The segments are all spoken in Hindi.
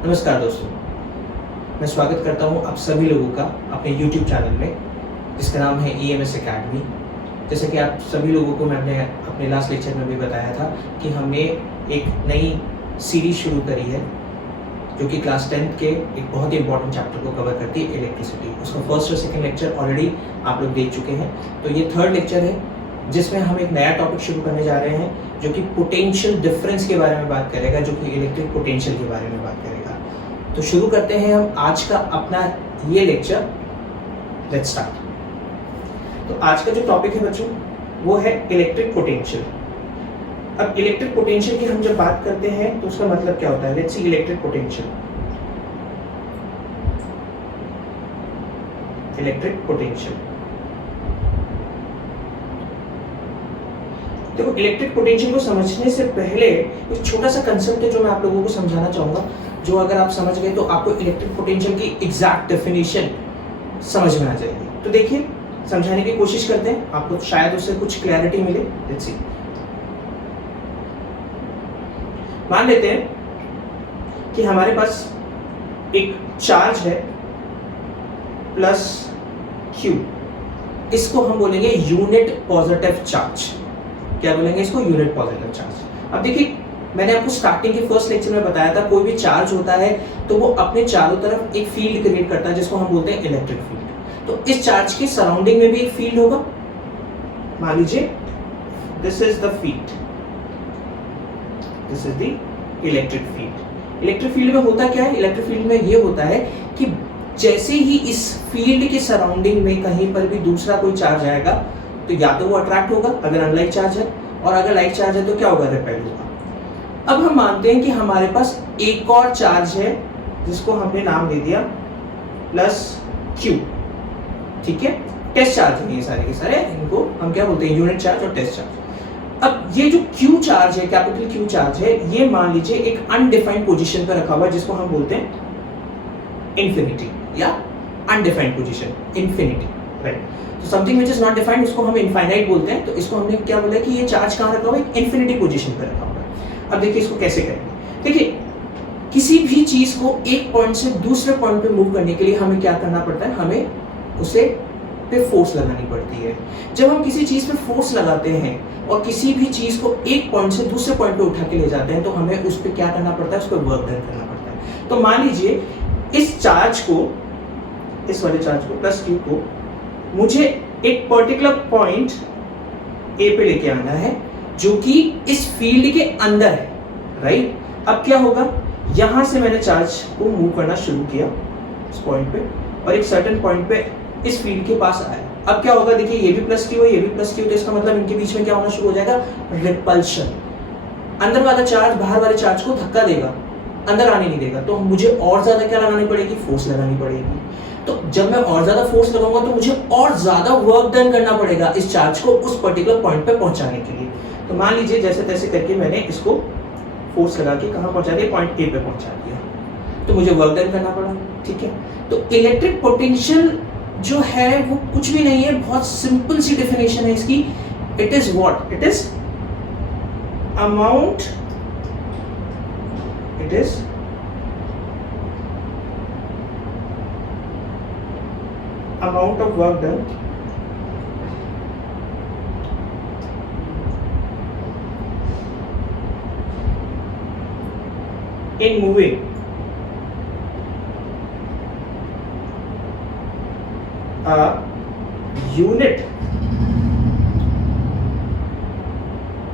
नमस्कार दोस्तों, मैं स्वागत करता हूं आप सभी लोगों का अपने YouTube चैनल में जिसका नाम है EMS अकेडमी। जैसे कि आप सभी लोगों को मैंने अपने लास्ट लेक्चर में भी बताया था कि हमने एक नई सीरीज शुरू करी है जो कि क्लास 10th के एक बहुत ही इंपॉर्टेंट चैप्टर को कवर करती है, इलेक्ट्रिसिटी। उसका फर्स्ट और सेकंड लेक्चर ऑलरेडी आप लोग देख चुके हैं, तो ये थर्ड लेक्चर है जिसमें हम एक नया टॉपिक शुरू करने जा रहे हैं जो कि पोटेंशियल डिफरेंस के बारे में बात करेगा, जो कि इलेक्ट्रिक पोटेंशियल के बारे में बात करेगा। तो शुरू करते हैं हम आज का अपना ये लेक्चर। Let's start. तो आज का जो टॉपिक है बच्चों वो है इलेक्ट्रिक पोटेंशियल। अब इलेक्ट्रिक पोटेंशियल की हम जब बात करते हैं तो उसका मतलब क्या होता है? Let's C electric potential. Electric potential, देखो इलेक्ट्रिक पोटेंशियल को समझने से पहले एक छोटा सा कंसेप्ट है जो मैं आप लोगों को समझाना चाहूंगा, जो अगर आप समझ गए तो आपको इलेक्ट्रिक पोटेंशियल की एग्जैक्ट डेफिनेशन समझ में आ जाएगी। तो देखिए, समझाने की कोशिश करते हैं, आपको शायद उससे कुछ क्लैरिटी मिले। Let's see. मान लेते हैं कि हमारे पास एक चार्ज है प्लस Q, इसको हम बोलेंगे यूनिट पॉजिटिव चार्ज। क्या बोलेंगे इसको? Unit positive charge. अब देखिए, मैंने आपको स्टार्टिंग के फर्स्ट लेक्चर में बताया था कोई भी चार्ज होता है तो वो अपने चारों तरफ एक फील्ड क्रिएट करता है जिसको हम बोलते हैं इलेक्ट्रिक फील्ड। तो इस चार्ज के सराउंडिंग में भी एक फील्ड होगा। मान लीजिए this is the field, this is the electric field. Electric field में होता क्या है? इलेक्ट्रिक फील्ड में ये होता है कि जैसे ही इस फील्ड के सराउंडिंग में कहीं पर भी दूसरा कोई चार्ज आएगा तो या तो वो अट्रैक्ट होगा अगर अनलाइक चार्ज है, और अगर लाइक चार्ज है तो क्या होगा? रिपेल होगा। अब हम मानते हैं कि हमारे पास एक और चार्ज है जिसको हमने नाम दे दिया प्लस Q, ठीक है? टेस्ट चार्ज है ये सारे के सारे, इनको हम क्या बोलते हैं? यूनिट चार्ज और टेस्ट चार्ज। अब ये जो Q चार्ज है, कैपिटल Q चार्ज है, ये मान लीजिए एक अनडिफाइंड पोजीशन पर रखा हुआ है जिसको हम बोलते हैं इंफिनिटी या अनडिफाइंड पोजीशन, इंफिनिटी, राइट? तो something which is not defined उसको हम इनफाइनाइट बोलते हैं। तो इसको हमने क्या बोला कि ये चार्ज कहाँ रखा हुआ है? इंफिनिटी पोजीशन पर रखा हुआ है। अब देखिए इसको कैसे करेंगे। देखिए, किसी भी चीज को एक पॉइंट से दूसरे पॉइंट पे मूव करने के लिए हमें क्या करना पड़ता है? हमें उसे पे फोर्स लगानी पड़ती है। जब हम किसी चीज पे फोर्स लगाते हैं और किसी भी चीज को एक पॉइंट से दूसरे पॉइंट पे उठा के ले जाते हैं तो हमें उस पर क्या करना पड़ता है? उस पर वर्क डन करना पड़ता है। तो मान लीजिए इस चार्ज को, इस वाले चार्ज को प्लस Q को मुझे एक पर्टिकुलर पॉइंट A पे लेके आना है जो कि इस फील्ड के अंदर है, राइट? अब क्या होगा? यहां से मैंने चार्ज को मूव करना शुरू किया इस पॉइंट पे और एक सर्टेन पॉइंट पे इस फील्ड के पास आया। अब क्या होगा? देखिए ये भी प्लस Q है, ये भी प्लस Q, तो इसका मतलब इनके बीच में क्या होना शुरू हो जाएगा? रिपल्शन। अंदर वाला चार्ज बाहर वाले चार्ज को धक्का देगा, अंदर आने नहीं देगा। तो मुझे और ज्यादा क्या लगानी पड़ेगी? फोर्स लगानी पड़ेगी। तो जब मैं और ज्यादा फोर्स लगाऊंगा तो मुझे और ज्यादा वर्क डन करना पड़ेगा इस चार्ज को उस पर्टिकुलर पॉइंट पे पहुंचाने के लिए। तो मान लीजिए जैसे तैसे करके मैंने इसको फोर्स लगा के कहां पहुंचा दिया? पॉइंट A पे पहुंचा दिया, तो मुझे वर्क डन करना पड़ा, ठीक है? तो इलेक्ट्रिक पोटेंशियल जो है वो कुछ भी नहीं है, बहुत सिंपल सी डेफिनेशन है इसकी। It is what? It is amount, it is amount of work done in moving a unit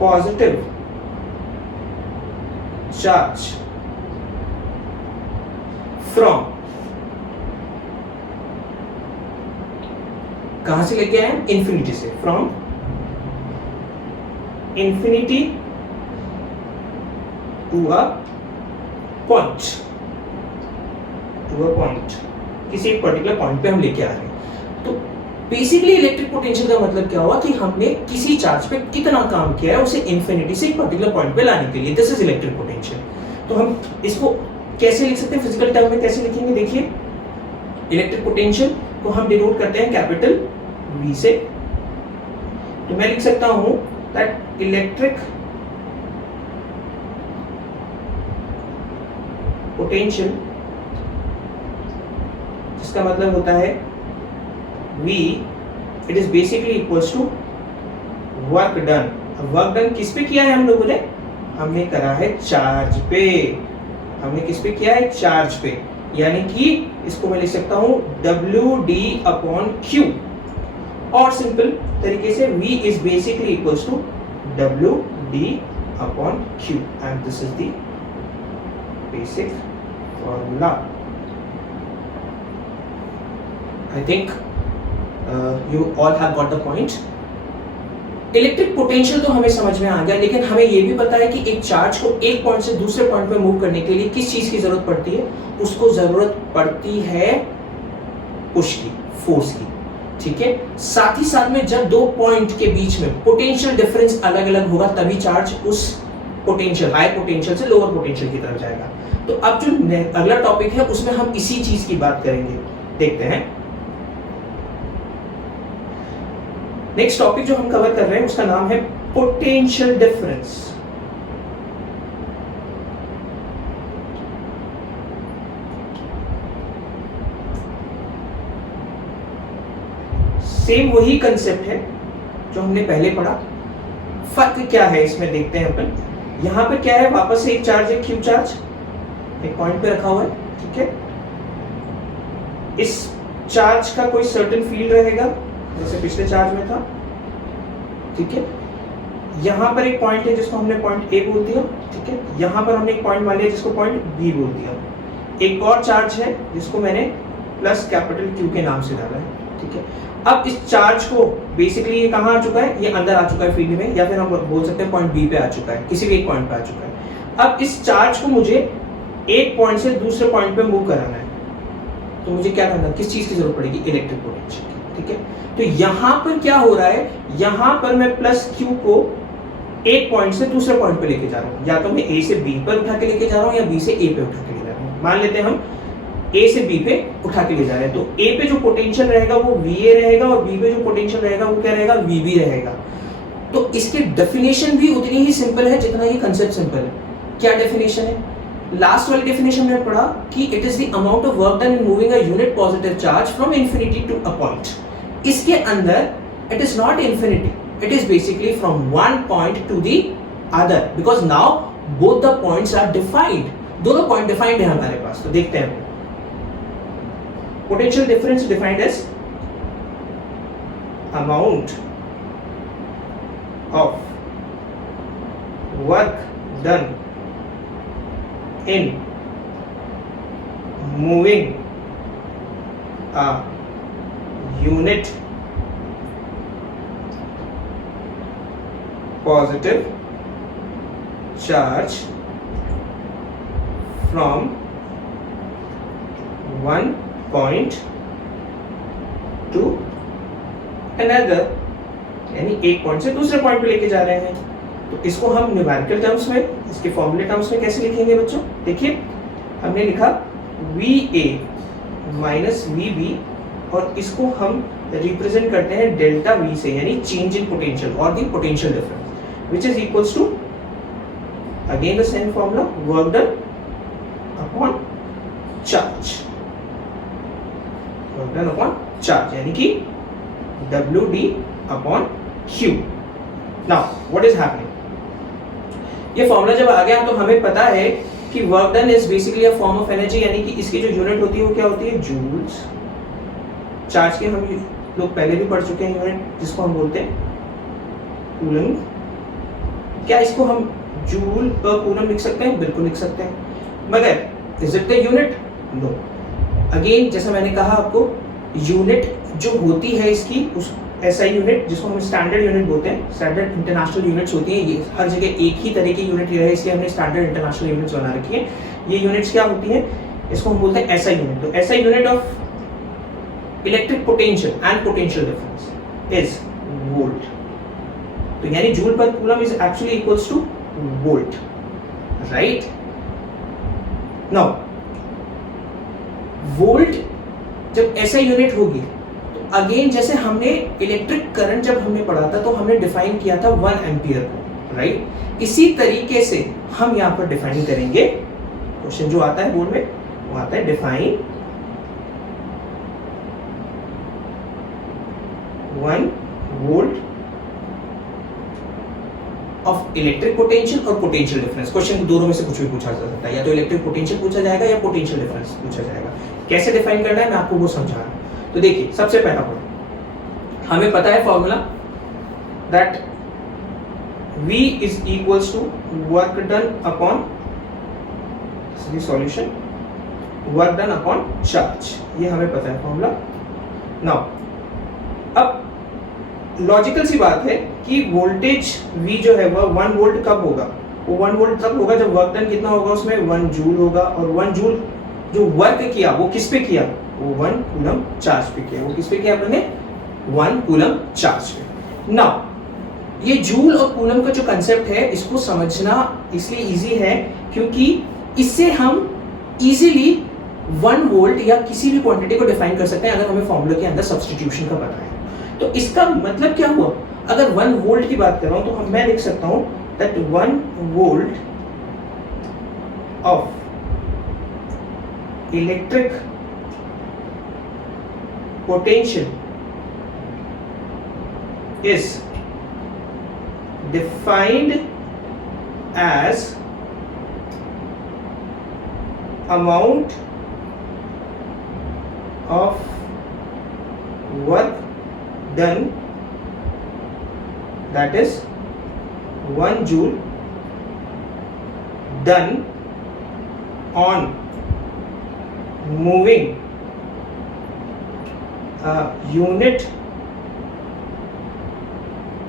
positive charge from, कहां से लेके आए? इंफिनिटी से, from infinity to a point, to a point, किसी एक पर्टिकुलर पॉइंट पे हम लेके आ रहे हैं। तो बेसिकली इलेक्ट्रिक पोटेंशियल का मतलब क्या हुआ कि हमने किसी चार्ज पे कितना काम किया है उसे इंफिनिटी से एक पर्टिकुलर पॉइंट पे लाने के लिए। This is electric potential. तो हम इसको कैसे लिख सकते हैं? फिजिकल टर्म में कैसे लिखेंगे? देखिए, इलेक्ट्रिक पोटेंशियल को हम डिनोट करते हैं कैपिटल V से। तो मैं लिख सकता हूं दैट इलेक्ट्रिक पोटेंशियल, जिसका मतलब होता है V, it is basically equals to work done. Work done किस पे किया है हम लोगों ने? हमने करा है चार्ज पे। हमने किस पे किया है? चार्ज पे। यानी कि इसको मैं लिख सकता हूं WD/Q, और सिंपल तरीके से V is basically equals to WD/Q, and this is the basic formula. I think you all have got the point. Electric potential तो हमें समझ में आ गया, लेकिन हमें यह भी पता है कि एक चार्ज को एक पॉइंट से दूसरे पॉइंट पे मूव करने के लिए किस चीज की जरूरत पड़ती है? उसको जरूरत पड़ती है पुश की, फोर्स की। ठीक है, साथ ही साथ में जब दो पॉइंट के बीच में पोटेंशियल डिफरेंस अलग अलग होगा, तभी चार्ज उस पोटेंशियल, हाई पोटेंशियल से लोअर पोटेंशियल की तरफ जाएगा। तो अब जो अगला टॉपिक है उसमें हम इसी चीज की बात करेंगे। देखते हैं नेक्स्ट टॉपिक जो हम कवर कर रहे हैं, उसका नाम है पोटेंशियल डिफरेंस। सेम वही कंसेप्ट है जो हमने पहले पढ़ा। फर्क क्या है इसमें देखते हैं अपन। यहां पे क्या है, वापस से एक चार्ज है, क्यू चार्ज एक पॉइंट पे रखा हुआ है। ठीक है, इस चार्ज का कोई सर्टेन फील्ड रहेगा जैसे पिछले चार्ज में था। ठीक है, यहां पर एक पॉइंट है जिसको हमने पॉइंट ए बोल दिया। ठीक है, यहां पर हमने एक पॉइंट मान लिया जिसको पॉइंट बी बोल दिया। एक और चार्ज है जिसको मैंने प्लस कैपिटल क्यू के नाम से डाला है। ठीक है, अब इस चार्ज को बेसिकली ये कहां आ चुका है? ये अंदर आ चुका है फील्ड में, या फिर हम बोल सकते हैं पॉइंट बी पे आ चुका है, किसी भी एक पॉइंट पे आ चुका है। अब इस चार्ज को मुझे एक पॉइंट से दूसरे पॉइंट पे मूव कराना है, तो मुझे क्या करना है? किस चीज की जरूरत पड़ेगी? Electric potential. ठीक है, तो यहां पर क्या हो रहा है, यहां पर मैं प्लस क्यू को एक पॉइंट से दूसरे पॉइंट पे लेके जा रहा हूं। या तो मैं ए से बी पर उठा के लेके जा रहा हूं, या बी से ए पे उठा के ले जा रहा हूं। मान लेते हैं हम ए से बी पे उठा के ले जा रहे हैं, तो ए पे जो पोटेंशियल रहेगा वो VA रहेगा, और बी पे जो पोटेंशियल रहेगा वो क्या रहेगा? VB रहेगा। तो इसकी डेफिनेशन भी उतनी ही सिंपल है जितना ये कंसेप्ट सिंपल है। क्या डेफिनेशन है? लास्ट वाली डेफिनेशन में पढ़ा कि it is the amount of work done in moving a unit positive charge from infinity to a point. इसके अंदर it is not infinity, it is basically from one point to the other, because now both the points are defined. दोनों पॉइंट डिफाइंड है हमारे पास। तो देखते हैं, potential difference defined as amount of work done in moving a unit positive charge from one point to another, यानी एक पॉइंट से दूसरे पॉइंट पे लेके जा रहे हैं। तो इसको हम न्यूमेरिकल टर्म्स में, इसके फॉर्मूले टर्म्स में कैसे लिखेंगे बच्चों? देखिए, हमने लिखा VA माइनस VB, और इसको हम रिप्रेजेंट करते हैं डेल्टा V से, यानी चेंज इन पोटेंशियल और the potential difference, which is equals to again the same formula, work done upon charge. Work done upon charge, यानी कि WD/Q। Now what is happening? ये फॉर्मूला जब आ गया तो हमें पता है कि work done is basically a form of energy, यानी कि इसकी जो यूनिट होती है वो क्या होती है? जूल्स। चार्ज के हम लोग पहले भी पढ़ चुके हैं यूनिट, जिसको हम बोलते हैं कूलम। क्या इसको हम जूल पर कूलम लिख सकते हैं? बिल्कुल लिख सकते हैं, मगर is it the unit? No. Again जैसा मैंने कहा आपको, यूनिट जो होती है इसकी, उस SI यूनिट जिसको हम स्टैंडर्ड यूनिट बोलते हैं, स्टैंडर्ड इंटरनेशनल यूनिट्स होती हैं। ये हर जगह एक ही तरह की यूनिट है, इसलिए हमने स्टैंडर्ड इंटरनेशनल यूनिट्स बना रखी है। ये यूनिट्स क्या होती हैं? इसको हम बोलते हैं SI यूनिट। तो SI unit of electric potential and potential difference is volt. तो यानी जूल पर coulomb is actually equals two volt, right? Now volt जब SI यूनिट होगी, तो अगेन जैसे हमने इलेक्ट्रिक करंट जब हमने पढ़ा था तो हमने डिफाइन किया था 1 एम्पियर को, राइट? इसी तरीके से हम यहाँ पर डिफाइन करेंगे क्वेश्चन जो आता है बोर्ड में वो आता है define 1 volt of electric potential और पोटेंशियल डिफरेंस। क्वेश्चन दोनों में से कुछ भी पूछा जा सकता है, या तो इलेक्ट्रिक पोटेंशियल पूछा जाएगा या पोटेंशियल डिफरेंस पूछा जाएगा। कैसे डिफाइन करना है मैं आपको वो समझा रहा हूं। तो देखिए सबसे पहला पॉइंट, हमें पता है formula that V is equals to work done upon solution, work done upon charge, ये हमें पता है फॉर्मूला। नाउ अब लॉजिकल सी बात है कि वोल्टेज V जो है वह 1 वोल्ट कब होगा, वो 1 वोल्ट तब होगा जब वर्क डन कितना होगा उसमें 1 जूल होगा, और 1 जूल जो वर्क किया वो किस पे किया, वो 1 कूलम चार्ज पे किया। वो किस पे किया अपने 1 कूलम चार्ज पे। नाउ ये जूल और कूलम का जो कंसेप्ट है इसको समझना इसलिए इजी है क्योंकि इससे हम इजीली 1 वोल्ट या किसी भी क्वांटिटी को डिफाइन कर सकते हैं अगर हमें फॉर्मूला के अंदर सब्स्टिट्यूशन का पता है। तो इसका मतलब क्या हुआ, अगर 1 वोल्ट की बात कर रहा हूं तो मैं लिख सकता हूं that 1 volt of electric potential is defined as amount of work done, that is 1 joule done on moving a unit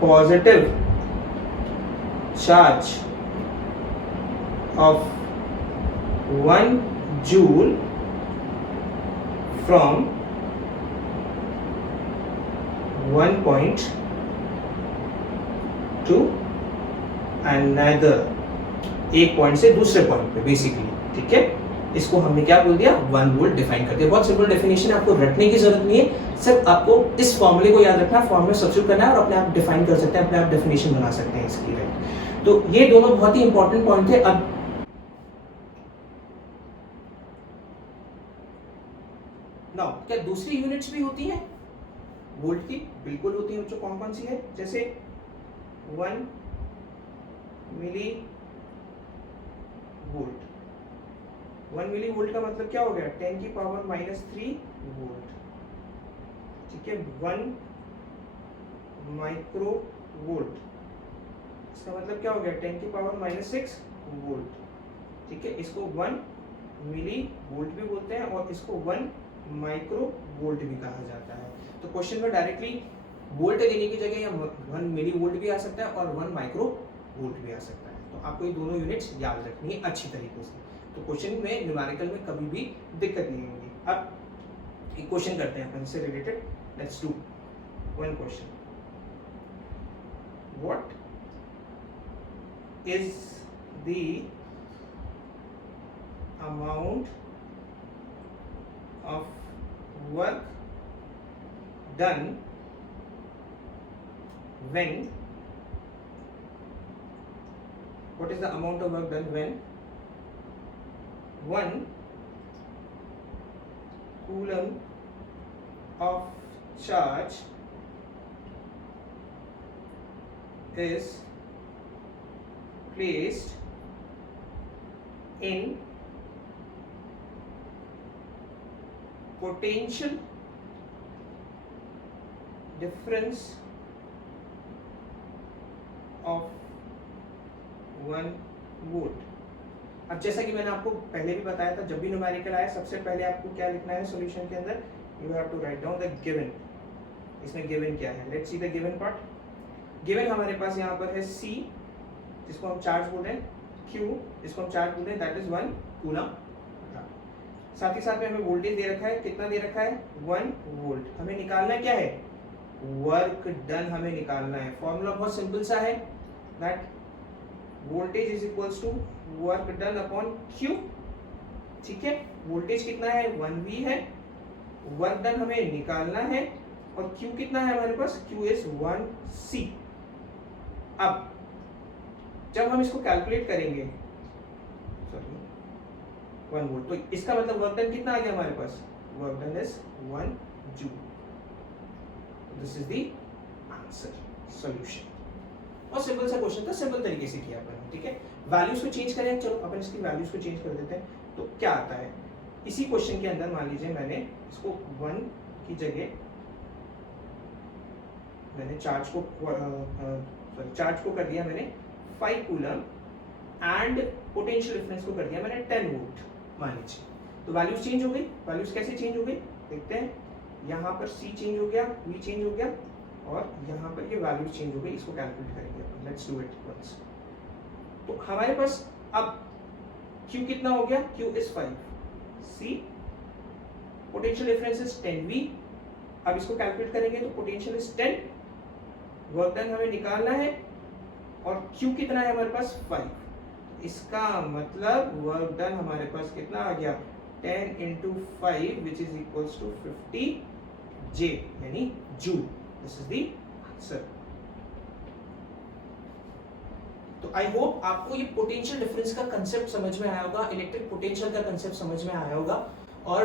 positive charge of 1 joule from one point to another, एक पॉइंट से दूसरे पॉइंट पे बेसिकली, ठीक है। इसको हमने क्या बोल दिया, 1 वोल्ट डिफाइन कर दिया। बहुत सिंपल डेफिनेशन है, आपको रटने की जरूरत नहीं है, सिर्फ आपको इस फॉर्मूले को याद रखना है, फॉर्मूला सब्स्टिट्यूट करना है और अपने आप डिफाइन कर सकते हैं, अपने आप डेफिनेशन बना सकते हैं इसकी, राइट। तो ये दोनों बहुत ही इंपॉर्टेंट पॉइंट थे। अब नाउ क्या दूसरी यूनिट्स भी होती हैं वोल्ट की? बिल्कुल होती है बच्चों। कौन कौन सी है? जैसे 1 मिली वोल्ट। 1 मिली वोल्ट का मतलब क्या हो गया, 10 की पावर -3 वोल्ट, ठीक है। 1 माइक्रो वोल्ट, इसका मतलब क्या हो गया, 10 की पावर -6 वोल्ट, ठीक है। इसको 1 मिली वोल्ट भी बोलते हैं और इसको 1 माइक्रो वोल्ट भी कहा जाता है। तो क्वेश्चन में डायरेक्टली वोल्ट देने की जगह या 1 मिली वोल्ट भी आ सकता है और 1 माइक्रो वोल्ट भी आ सकता है। तो आपको ये दोनों यूनिट्स याद रखनी है अच्छी तरीके से, तो क्वेश्चन में न्यूमेरिकल में कभी भी दिक्कत नहीं होगी। अब एक क्वेश्चन करते हैं अपन इससे related. Let's do one question. What is the amount of work done when, what is the amount of work done when 1 coulomb of charge is placed in potential difference of 1 volt. अब जैसा कि मैंने आपको पहले भी बताया था, जब भी न्यूमेरिकल आए सबसे पहले आपको क्या लिखना है सॉल्यूशन के अंदर, you have to write down the given. इसमें गिवन क्या है, let's see the given part. Given हमारे पास यहाँ पर है C, जिसको हम चार्ज बोल रहे हैं, Q, जिसको हम चार्ज बोल रहे हैं, दैट इज 1 कूलम। साथ ही साथ में हमें वोल्टेज दे रखा है, कितना दे रखा है, 1 वोल्ट। हमें निकालना क्या है, वर्क डन हमें निकालना है। फॉर्मूला बहुत सिंपल सा है, that voltage is equals to work done upon Q, ठीक है। वोल्टेज कितना है, 1V है, वर्क डन हमें निकालना है और क्यू कितना है हमारे पास, क्यू इज 1C। अब जब हम इसको कैलकुलेट करेंगे, सॉरी 1 वोल्ट। तो इसका मतलब वर्क डन कितना आ गया हमारे पास? Work done is 1 joule. This is the answer, solution. और सिंपल सा क्वेश्चन था, सिंपल तरीके से किया अपन, ठीक है। वैल्यूज को चेंज करें, चलो अपन इसकी वैल्यूज को चेंज कर देते हैं। तो क्या आता है इसी क्वेश्चन के अंदर, मान लीजिए मैंने इसको 1 की जगह मैंने चार्ज को कर दिया मैंने 5 कूलम एंड पोटेंशियल डिफरेंस को कर दिया मैंने 10 वोल्ट मान लीजिए। तो वैल्यूज चेंज हो गई। वैल्यूज कैसे चेंज हो गई देखते हैं। यहाँ पर C चेंज हो गया, V चेंज हो गया, और यहाँ पर ये वैल्यूज चेंज हो गई। इसको कैलकुलेट करेंगे, लेट्स डू इट वंस। तो हमारे पास अब Q कितना हो गया? Q is 5, C potential difference is 10V। अब इसको कैलकुलेट करेंगे तो पोटेंशियल इज 10, वर्क डन हमें निकालना है, और Q कितना है हमारे पास? 5। इसका मतलब वर्क डन हमारे पास कितना आ गया? 10 into 5 which is equals to 50 J यानी joule. This is the answer. तो आई होप आपको ये पोटेंशियल डिफरेंस का कंसेप्ट समझ में आया होगा, इलेक्ट्रिक पोटेंशियल का कंसेप्ट समझ में आया होगा। और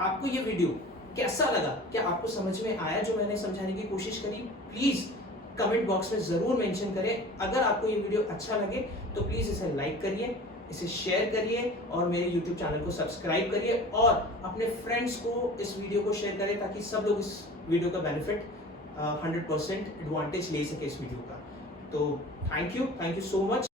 आपको ये वीडियो कैसा लगा, क्या आपको समझ में आया जो मैंने समझाने की कोशिश करी? प्लीज कमेंट बॉक्स में जरूर मेंशन करें। अगर आपको ये वीडियो अच्छा लगे तो प्लीज इसे लाइक करिए, इसे शेयर करिए, और मेरे YouTube चैनल को सब्सक्राइब करिए, और अपने फ्रेंड्स को इस वीडियो को शेयर करें ताकि सब लोग इस वीडियो का बेनिफिट 100% एडवांटेज ले सके इस वीडियो का। तो थैंक यू सो मच।